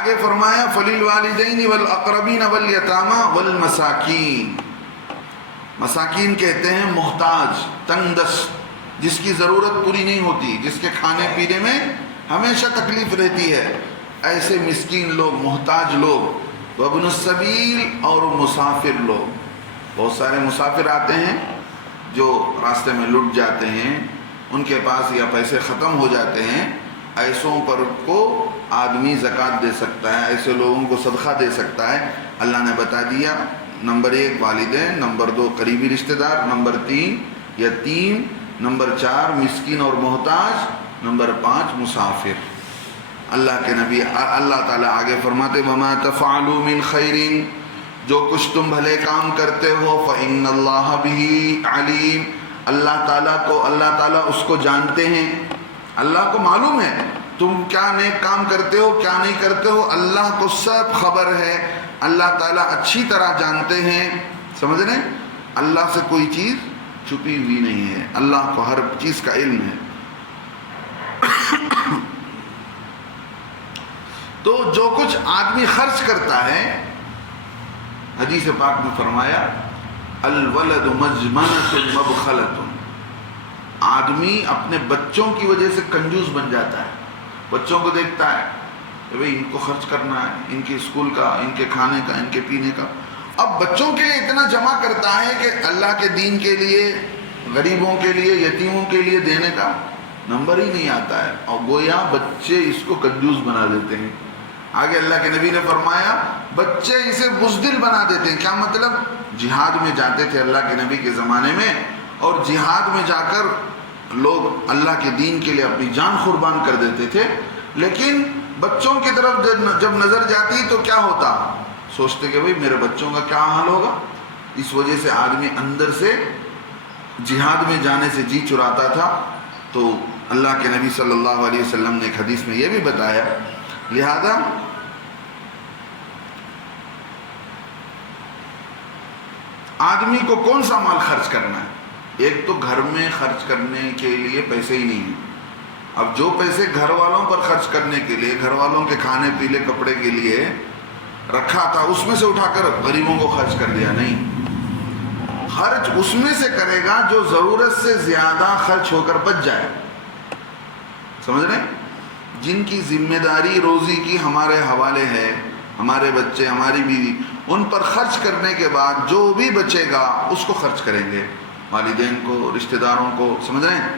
آگے فرمایا فَلِلْوَالِدَيْنِ وَالْأَقْرَبِينَ وَالْيَتَامَى وَالْمَسَاكِينَ. مساکین کہتے ہیں محتاج، تنگ دست، جس کی ضرورت پوری نہیں ہوتی، جس کے کھانے پینے میں ہمیشہ تکلیف رہتی ہے، ایسے مسکین لوگ، محتاج لوگ. وابن السبیل، اور مسافر لوگ. بہت سارے مسافر آتے ہیں جو راستے میں لٹ جاتے ہیں، ان کے پاس یا پیسے ختم ہو جاتے ہیں، ایسوں پر کو آدمی زکوٰۃ دے سکتا ہے، ایسے لوگوں کو صدقہ دے سکتا ہے. اللہ نے بتا دیا، نمبر 1 والدین، نمبر 2 قریبی رشتہ دار، نمبر 3 یتیم، نمبر 4 مسکین اور محتاج، نمبر 5 مسافر. اللہ کے نبی اللہ تعالیٰ آگے فرماتے وَمَا تَفْعَلُوا مِنْ خَيْرٍ، جو کچھ تم بھلے کام کرتے ہو فَإِنَّ اللَّهَ بِهِ عَلِيمٌ، اللہ تعالیٰ اس کو جانتے ہیں. اللہ کو معلوم ہے تم کیا نیک کام کرتے ہو، کیا نہیں کرتے ہو، اللہ کو سب خبر ہے. اللہ تعالیٰ اچھی طرح جانتے ہیں. سمجھ رہے ہیں؟ اللہ سے کوئی چیز چھپی ہوئی نہیں ہے، اللہ کو ہر چیز کا علم ہے. تو جو کچھ آدمی خرچ کرتا ہے، حدیث پاک میں فرمایا الولد مجمنۃ مبخلۃ، آدمی اپنے بچوں کی وجہ سے کنجوس بن جاتا ہے. بچوں کو دیکھتا ہے کہ بھئی ان کو خرچ کرنا ہے، ان کے اسکول کا، ان کے کھانے کا، ان کے پینے کا. اب بچوں کے لیے اتنا جمع کرتا ہے کہ اللہ کے دین کے لیے، غریبوں کے لیے، یتیموں کے لیے دینے کا نمبر ہی نہیں آتا ہے، اور گویا بچے اس کو کنجوس بنا دیتے ہیں. آگے اللہ کے نبی نے فرمایا بچے اسے بزدل بنا دیتے ہیں. کیا مطلب؟ جہاد میں جاتے تھے اللہ کے نبی کے زمانے میں، اور جہاد میں جا کر لوگ اللہ کے دین کے لیے اپنی جان قربان کر دیتے تھے، لیکن بچوں کی طرف جب نظر جاتی تو کیا ہوتا؟ سوچتے کہ بھئی میرے بچوں کا کیا حال ہوگا. اس وجہ سے آدمی اندر سے جہاد میں جانے سے جی چراتا تھا. تو اللہ کے نبی صلی اللہ علیہ وسلم نے ایک حدیث میں یہ بھی بتایا، لہذا آدمی کو کون سا مال خرچ کرنا ہے؟ ایک تو گھر میں خرچ کرنے کے لیے پیسے ہی نہیں ہیں. اب جو پیسے گھر والوں پر خرچ کرنے کے لیے، گھر والوں کے کھانے پینے کپڑے کے لیے رکھا تھا، اس میں سے اٹھا کر غریبوں کو خرچ کر دیا. نہیں، خرچ اس میں سے کرے گا جو ضرورت سے زیادہ خرچ ہو کر بچ جائے. سمجھ رہے ہیں؟ جن کی ذمہ داری روزی کی ہمارے حوالے ہے، ہمارے بچے، ہماری بیوی، ان پر خرچ کرنے کے بعد جو بھی بچے گا اس کو خرچ کریں گے، والدین کو، رشتہ داروں کو. سمجھ رہے ہیں؟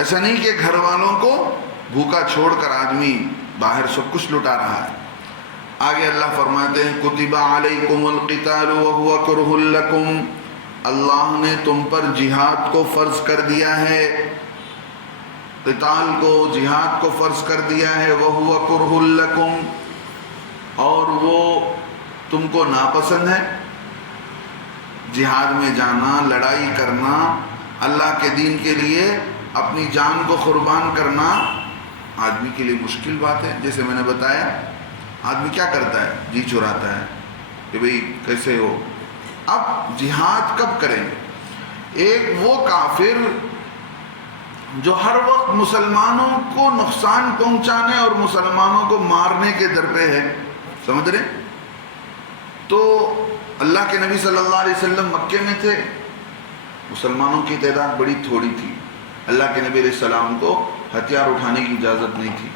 ایسا نہیں کہ گھر والوں کو بھوکا چھوڑ کر آدمی باہر سب کچھ لٹا رہا ہے. آگے اللہ فرماتے ہیں کتب علیکم القتال وہو کرہ لکم، اللہ نے تم پر جہاد کو فرض کر دیا ہے، قتال کو، جہاد کو فرض کر دیا ہے. وہو کرہ لکم، اور وہ تم کو ناپسند ہے. جہاد میں جانا، لڑائی کرنا، اللہ کے دین کے لیے اپنی جان کو قربان کرنا آدمی کے لیے مشکل بات ہے. جیسے میں نے بتایا، آدمی کیا کرتا ہے؟ جی چراتا ہے کہ بھئی کیسے ہو. اب جہاد کب کریں گے؟ ایک وہ کافر جو ہر وقت مسلمانوں کو نقصان پہنچانے اور مسلمانوں کو مارنے کے در پہ ہے. سمجھ رہے؟ تو اللہ کے نبی صلی اللہ علیہ وسلم مکے میں تھے، مسلمانوں کی تعداد بڑی تھوڑی تھی. اللہ کے نبی علیہ السلام کو ہتھیار اٹھانے کی اجازت نہیں تھی.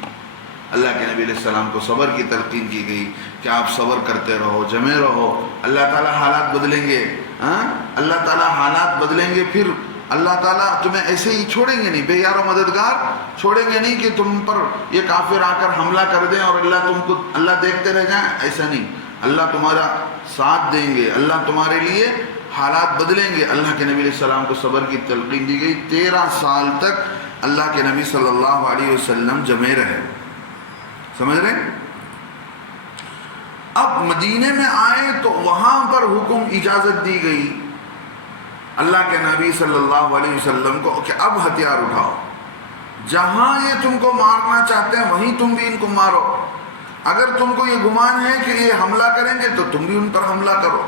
اللہ کے نبی علیہ السلام کو صبر کی تلقین کی گئی کہ آپ صبر کرتے رہو، جمے رہو، اللہ تعالیٰ حالات بدلیں گے. اللہ تعالیٰ حالات بدلیں گے، پھر اللہ تعالیٰ تمہیں ایسے ہی چھوڑیں گے نہیں، بے یار و مددگار چھوڑیں گے نہیں کہ تم پر یہ کافر آ کر حملہ کر دیں اور اللہ دیکھتے رہ جائیں. ایسا نہیں، اللہ تمہارا ساتھ دیں گے، اللہ تمہارے لیے حالات بدلیں گے. اللہ کے نبی علیہ السلام کو صبر کی تلقین دی گئی. 13 سال تک اللہ کے نبی صلی اللہ علیہ وسلم جمے رہے. سمجھ رہے ہیں؟ اب مدینے میں آئے تو وہاں پر حکم، اجازت دی گئی اللہ کے نبی صلی اللہ علیہ وسلم کو کہ اب ہتھیار اٹھاؤ، جہاں یہ تم کو مارنا چاہتے ہیں وہیں تم بھی ان کو مارو. اگر تم کو یہ گمان ہے کہ یہ حملہ کریں گے تو تم بھی ان پر حملہ کرو.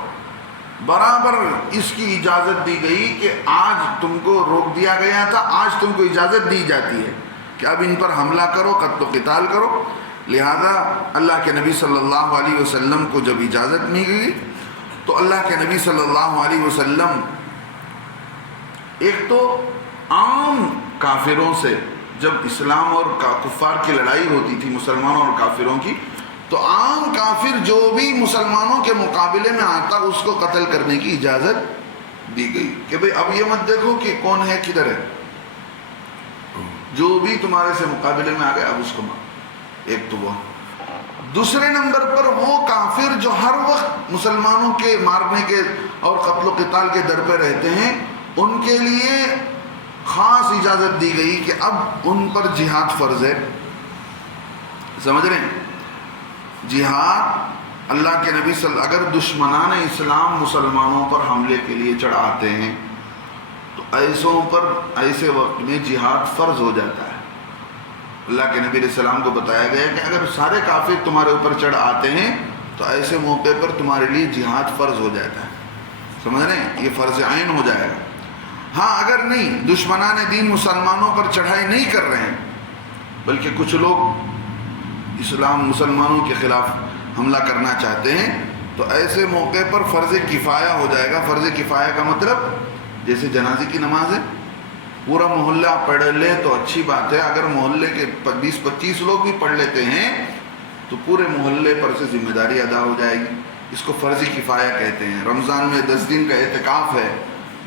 برابر اس کی اجازت دی گئی کہ آج تم کو روک دیا گیا تھا، آج تم کو اجازت دی جاتی ہے کہ اب ان پر حملہ کرو، قتل و قتال کرو. لہذا اللہ کے نبی صلی اللہ علیہ وسلم کو جب اجازت مل گئی تو اللہ کے نبی صلی اللہ علیہ وسلم ایک تو عام کافروں سے، جب اسلام اور کفار کی لڑائی ہوتی تھی مسلمانوں اور کافروں کی، تو عام کافر جو بھی مسلمانوں کے مقابلے میں آتا اس کو قتل کرنے کی اجازت دی گئی کہ بھئی اب یہ مت دیکھو کہ کون ہے کدھر ہے، جو بھی تمہارے سے مقابلے میں آ گیا اب اس کو مار۔ ایک تو وہ، دوسرے نمبر پر وہ کافر جو ہر وقت مسلمانوں کے مارنے کے اور قتل و قتال کے در پہ رہتے ہیں، ان کے لیے خاص اجازت دی گئی کہ اب ان پر جہاد فرض ہے۔ سمجھ رہے ہیں؟ جہاد اللہ کے نبی اگر دشمنان اسلام مسلمانوں پر حملے کے لیے چڑھ آتے ہیں تو ایسوں پر ایسے وقت میں جہاد فرض ہو جاتا ہے۔ اللہ کے نبی علیہ السلام کو بتایا گیا کہ اگر سارے کافر تمہارے اوپر چڑھ آتے ہیں تو ایسے موقع پر تمہارے لیے جہاد فرض ہو جاتا ہے۔ سمجھ رہے ہیں؟ یہ فرض عین ہو جائے گا۔ ہاں اگر نہیں، دشمنان دین مسلمانوں پر چڑھائی نہیں کر رہے ہیں بلکہ کچھ لوگ اسلام مسلمانوں کے خلاف حملہ کرنا چاہتے ہیں تو ایسے موقع پر فرض کفایہ ہو جائے گا۔ فرض کفایہ کا مطلب جیسے جنازے کی نماز ہے، پورا محلہ پڑھ لے تو اچھی بات ہے، اگر محلے کے 20-25 لوگ بھی پڑھ لیتے ہیں تو پورے محلے پر سے ذمہ داری ادا ہو جائے گی۔ اس کو فرض کفایہ کہتے ہیں۔ رمضان میں 10 دن کا اعتکاف ہے،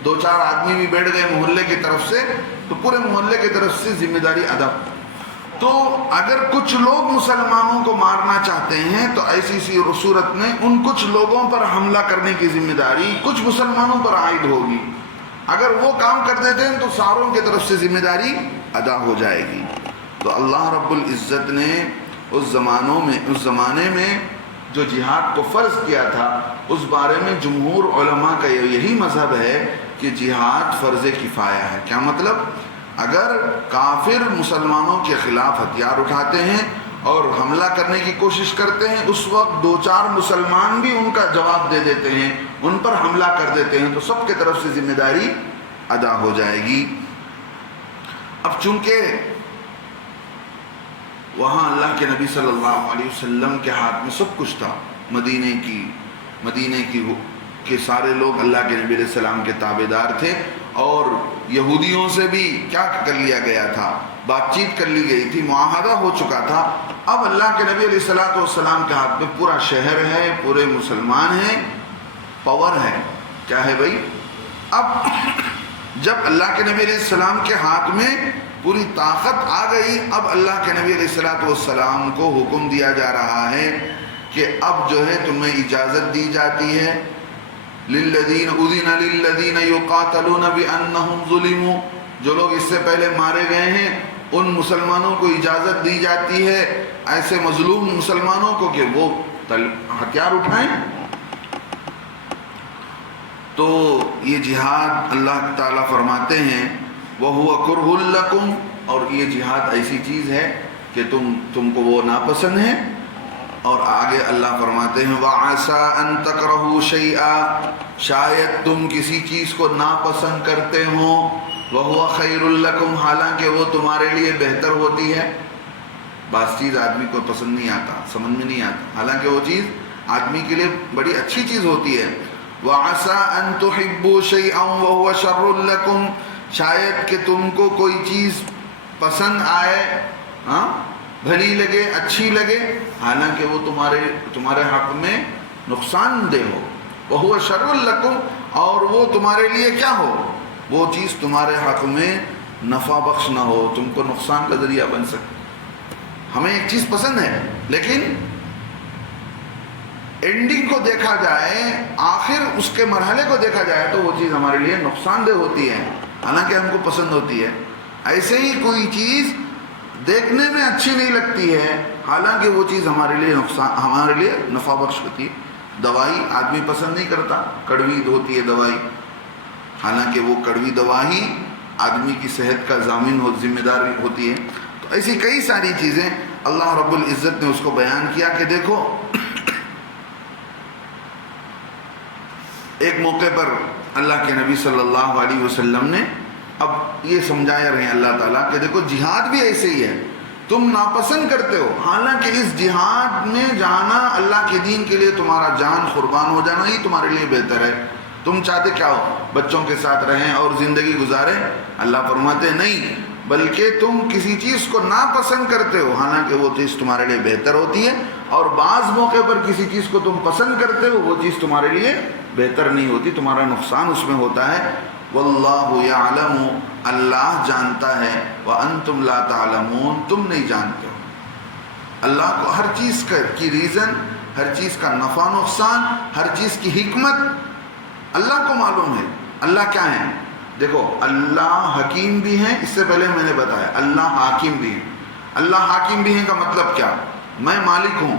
2-4 آدمی بھی بیٹھ گئے محلے کی طرف سے تو پورے محلے کی طرف سے ذمہ داری ادا۔ تو اگر کچھ لوگ مسلمانوں کو مارنا چاہتے ہیں تو ایسی صورت میں ان کچھ لوگوں پر حملہ کرنے کی ذمہ داری کچھ مسلمانوں پر عائد ہوگی۔ اگر وہ کام کر دیتے ہیں تو ساروں کی طرف سے ذمہ داری ادا ہو جائے گی۔ تو اللہ رب العزت نے اس زمانے میں جو جہاد کو فرض کیا تھا اس بارے میں جمہور علماء کا یہی مذہب ہے کہ جہاد فرض کفایہ ہے۔ کیا مطلب؟ اگر کافر مسلمانوں کے خلاف ہتھیار اٹھاتے ہیں اور حملہ کرنے کی کوشش کرتے ہیں، اس وقت 2-4 مسلمان بھی ان کا جواب دے دیتے ہیں، ان پر حملہ کر دیتے ہیں تو سب کی طرف سے ذمہ داری ادا ہو جائے گی۔ اب چونکہ وہاں اللہ کے نبی صلی اللہ علیہ وسلم کے ہاتھ میں سب کچھ تھا، مدینے کے سارے لوگ اللہ کے نبی علیہ السلام کے تابعدار تھے، اور یہودیوں سے بھی کیا کر لیا گیا تھا، بات چیت کر لی گئی تھی، معاہدہ ہو چکا تھا۔ اب اللہ کے نبی علیہ السلام کے ہاتھ میں پورا شہر ہے، پورے مسلمان ہیں، پاور ہے۔ کیا ہے بھائی؟ اب جب اللہ کے نبی علیہ السلام کے ہاتھ میں پوری طاقت آ گئی، اب اللہ کے نبی علیہ السلام کو حکم دیا جا رہا ہے کہ اب جو ہے تمہیں اجازت دی جاتی ہے، للذین اذن للذین یقاتلون بانہم ظلموا، جو لوگ اس سے پہلے مارے گئے ہیں ان مسلمانوں کو اجازت دی جاتی ہے ایسے مظلوم مسلمانوں کو کہ وہ ہتھیار اٹھائیں۔ تو یہ جہاد اللہ تعالیٰ فرماتے ہیں وَهُوَ كُرْهٌ لَكُمْ، اور یہ جہاد ایسی چیز ہے کہ تم کو وہ ناپسند ہے۔ اور آگے اللہ فرماتے ہیں وَعَسَىٰ أَن تَكْرَهُوا شَيْئًا، شاید تم کسی چیز کو ناپسند کرتے ہو، وَهُوَ خَيْرٌ لَكُمْ، حالانکہ وہ تمہارے لیے بہتر ہوتی ہے۔ بعض چیز آدمی کو پسند نہیں آتا، سمجھ میں نہیں آتا، حالانکہ وہ چیز آدمی کے لیے بڑی اچھی چیز ہوتی ہے۔ وَعَسَىٰ أَن تُحِبُّوا شَيْئًا وَهُوَ شَرٌّ لَكُمْ، شاید کہ تم کو کوئی چیز پسند آئے، بھلی لگے، اچھی لگے، حالانکہ وہ تمہارے حق میں نقصان دہ ہو۔ وَهُوَ شَرٌّ لَكُمْ، اور وہ تمہارے لیے کیا ہو، وہ چیز تمہارے حق میں نفع بخش نہ ہو، تم کو نقصان کا ذریعہ بن سکے۔ ہمیں ایک چیز پسند ہے لیکن اینڈنگ کو دیکھا جائے، آخر اس کے مرحلے کو دیکھا جائے تو وہ چیز ہمارے لیے نقصان دہ ہوتی ہے، حالانکہ ہم کو پسند ہوتی ہے۔ ایسے ہی کوئی چیز دیکھنے میں اچھی نہیں لگتی ہے، حالانکہ وہ چیز ہمارے لیے نفع بخش ہوتی ہے۔ دوائی آدمی پسند نہیں کرتا، کڑوی ہوتی ہے دوائی، حالانکہ وہ کڑوی دوا ہی آدمی کی صحت کا ضامن ذمہ دار ہوتی ہے۔ تو ایسی کئی ساری چیزیں اللہ رب العزت نے اس کو بیان کیا کہ دیکھو ایک موقع پر اللہ کے نبی صلی اللہ علیہ وسلم نے اب یہ سمجھایا رہے ہیں اللہ تعالیٰ کہ دیکھو جہاد بھی ایسے ہی ہے، تم ناپسند کرتے ہو، حالانکہ اس جہاد میں جانا، اللہ کے دین کے لیے تمہارا جان قربان ہو جانا ہی تمہارے لیے بہتر ہے۔ تم چاہتے کیا ہو؟ بچوں کے ساتھ رہیں اور زندگی گزاریں؟ اللہ فرماتے نہیں، بلکہ تم کسی چیز کو ناپسند کرتے ہو حالانکہ وہ چیز تمہارے لیے بہتر ہوتی ہے، اور بعض موقع پر کسی چیز کو تم پسند کرتے ہو وہ چیز تمہارے لیے بہتر نہیں ہوتی، تمہارا نقصان اس میں ہوتا ہے۔ واللہ یعلم، اللہ جانتا ہے، وانتم لا تعلمون، تم نہیں جانتے ہو۔ اللہ کو ہر چیز کی ریزن، ہر چیز کا نفع نقصان، ہر چیز کی حکمت اللہ کو معلوم ہے۔ اللہ کیا ہے؟ دیکھو، اللہ حکیم بھی ہیں، اس سے پہلے میں نے بتایا اللہ حاکم بھی ہیں۔ اللہ حاکم بھی ہیں کا مطلب کیا؟ میں مالک ہوں،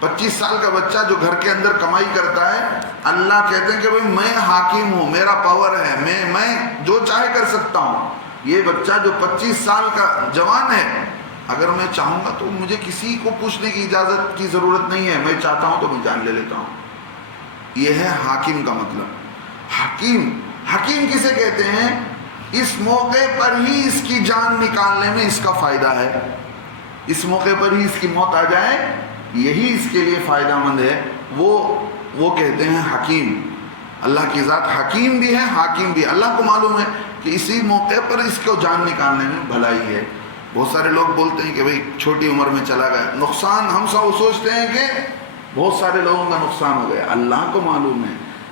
25 سال کا بچہ جو گھر کے اندر کمائی کرتا ہے، اللہ کہتے ہیں کہ بھئی میں حاکم ہوں، میرا پاور ہے، میں جو چاہے کر سکتا ہوں۔ یہ بچہ جو 25 سال کا جوان ہے، اگر میں چاہوں گا تو مجھے کسی کو پوچھنے کی اجازت کی ضرورت نہیں ہے، میں چاہتا ہوں تو میں جان لے لیتا ہوں۔ یہ ہے حاکم کا مطلب۔ حکیم کسے کہتے ہیں؟ اس موقع پر ہی اس کی جان نکالنے میں اس کا فائدہ ہے، اس موقع پر ہی اس کی موت آ جائے یہی اس کے لیے فائدہ مند ہے، وہ کہتے ہیں حکیم۔ اللہ کی ذات حکیم بھی ہے، حاکم بھی۔ اللہ کو معلوم ہے کہ اسی موقع پر اس کو جان نکالنے میں بھلائی ہے۔ بہت سارے لوگ بولتے ہیں کہ بھئی چھوٹی عمر میں چلا گیا، نقصان ہم سب سوچتے ہیں کہ بہت سارے لوگوں کا نقصان ہو گیا، اللہ کو معلوم ہے